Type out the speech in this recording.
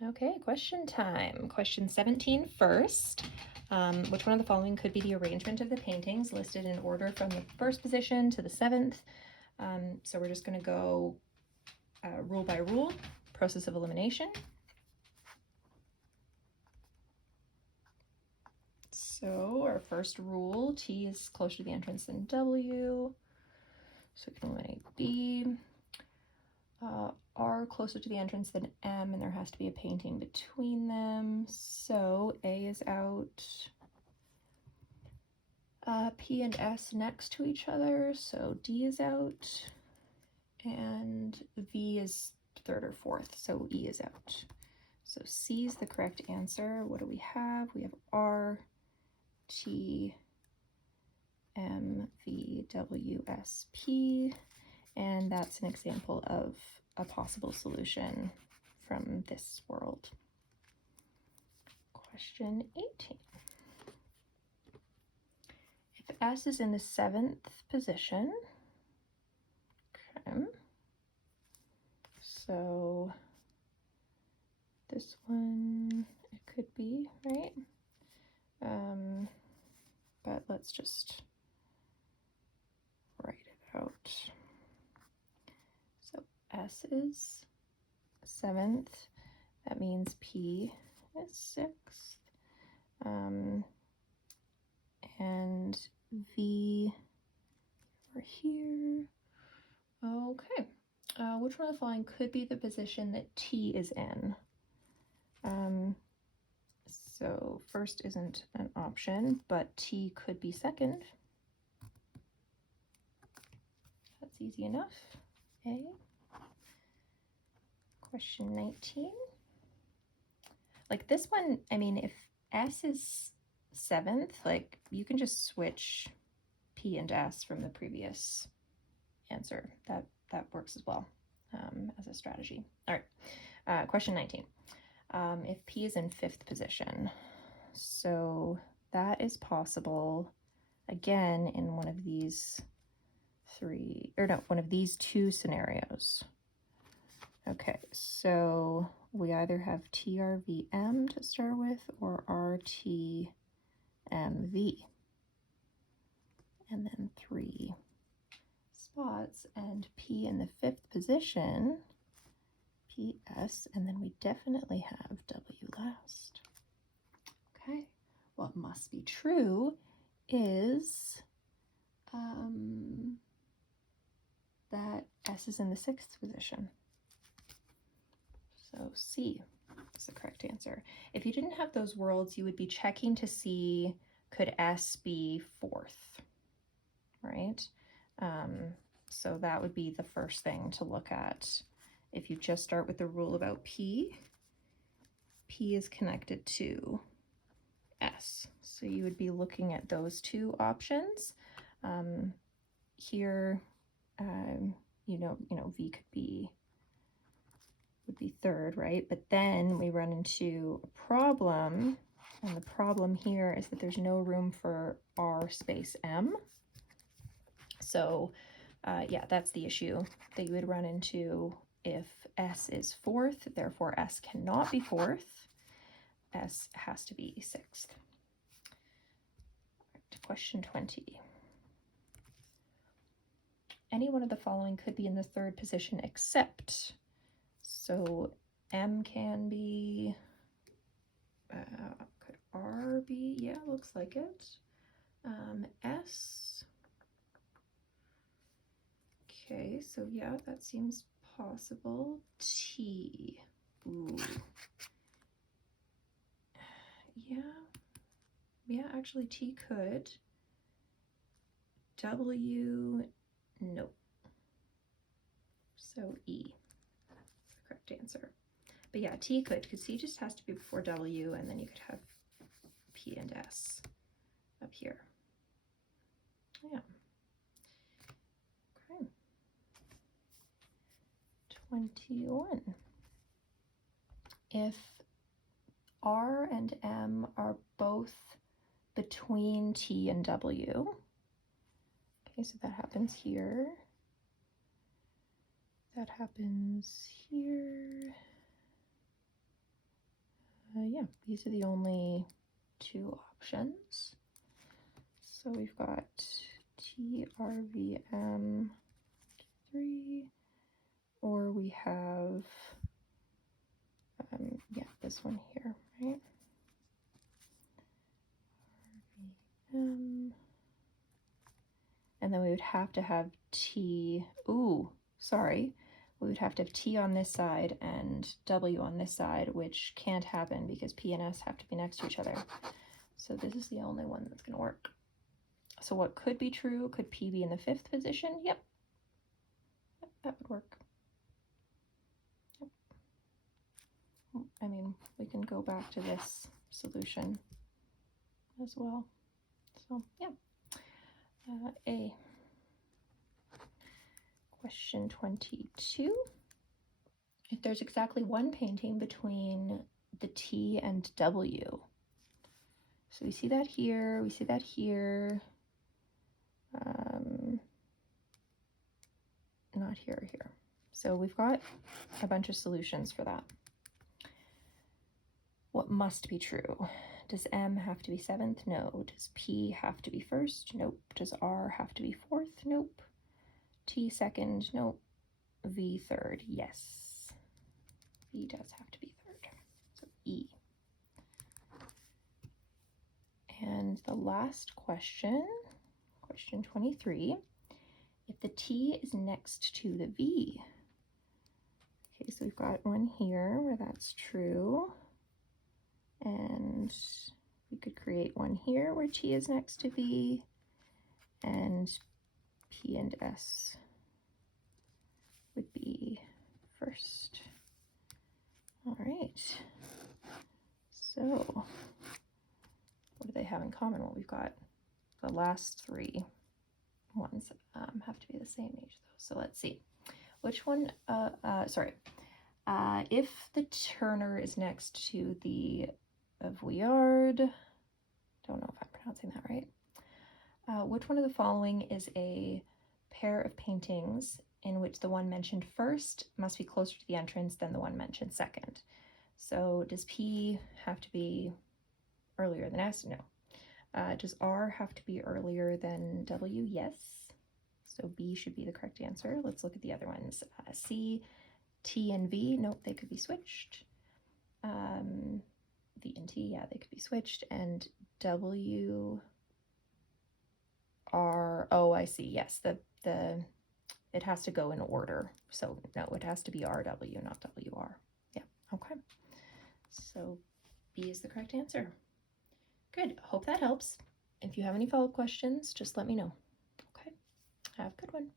Okay, question time. Question 17 first. Which one of the following could be the arrangement of the paintings listed in order from the first position to the seventh? So we're just going to go rule by rule, process of elimination. So our first rule, T is closer to the entrance than W, so we can eliminate B. R closer to the entrance than M, and there has to be a painting between them, so A is out. P and S next to each other, so D is out, and V is third or fourth, so E is out. So C is the correct answer. What do we have? We have R, T, M, V, W, S, P, and that's an example of a possible solution from this world. Question 18. If S is in the seventh position, okay, so this one, it could be, right? But let's just write it out. So S is 7th, that means P is 6th, and V over here. Okay, which one of the following could be the position that T is in? So first isn't an option, but T could be second. That's easy enough. A. Question 19. Like this one, I mean, if S is 7th, like you can just switch P and S from the previous answer. That works as well as a strategy. All right, question 19. If P is in 5th position, so that is possible again in one of these one of these two scenarios. Okay, so we either have TRVM to start with or RTMV, and then 3 spots, and P in the 5th position, PS, and then we definitely have W last. Okay, what must be true is that S is in the 6th position. So C is the correct answer. If you didn't have those worlds, you would be checking to see, could S be 4th, right? So that would be the first thing to look at. If you just start with the rule about P is connected to S. So you would be looking at those two options. Here, you know, V would be 3rd, right? But then we run into a problem, and the problem here is that there's no room for R space M. So yeah, that's the issue that you would run into if S is 4th, therefore S cannot be 4th. S has to be 6th. Right, question 20. Any one of the following could be in the 3rd position except, so M can be, could R be? Yeah, looks like it. S. Okay, so yeah, that seems possible. T. Ooh. Yeah, actually T could. W, nope. So E is the correct answer. But yeah, T could, because C just has to be before W, and then you could have P and S up here. Yeah. Okay. 21. If R and M are both between T and W, okay, so that happens here. That happens here. yeah, these are the only two options. So we've got TRVM 3, or we have, yeah, this one here, right? RVM. And then we would have to have T, ooh, sorry. We would have to have T on this side and W on this side, which can't happen because P and S have to be next to each other. So this is the only one that's gonna work. So what could be true? Could P be in the 5th position? Yep, that would work. Yep. I mean, we can go back to this solution as well. So, yeah. A. Question 22. If there's exactly one painting between the T and W. So we see that here, we see that here. Not here or here. So we've got a bunch of solutions for that. What must be true? Does M have to be 7th? No. Does P have to be 1st? Nope. Does R have to be 4th? Nope. T 2nd? Nope. V 3rd? Yes. V does have to be 3rd. So E. And the last question, question 23. If the T is next to the V. Okay, so we've got one here where that's true. And we could create one here where T is next to V, and P and S would be 1st. All right. So what do they have in common? Well, we've got the last 3 ones have to be the same age though. So let's see. Which one, if the Turner is next to the Vuillard, don't know if I'm pronouncing that right. Which one of the following is a pair of paintings in which the one mentioned first must be closer to the entrance than the one mentioned second? So does P have to be earlier than S? No. Does R have to be earlier than W? Yes. So B should be the correct answer. Let's look at the other ones. C, T and V, nope, they could be switched. V and T, yeah, they could be switched. And W, R, oh, I see, yes, it has to go in order. So no, it has to be RW, not WR. Yeah, okay. So B is the correct answer. Good, hope that helps. If you have any follow-up questions, just let me know. Okay, have a good one.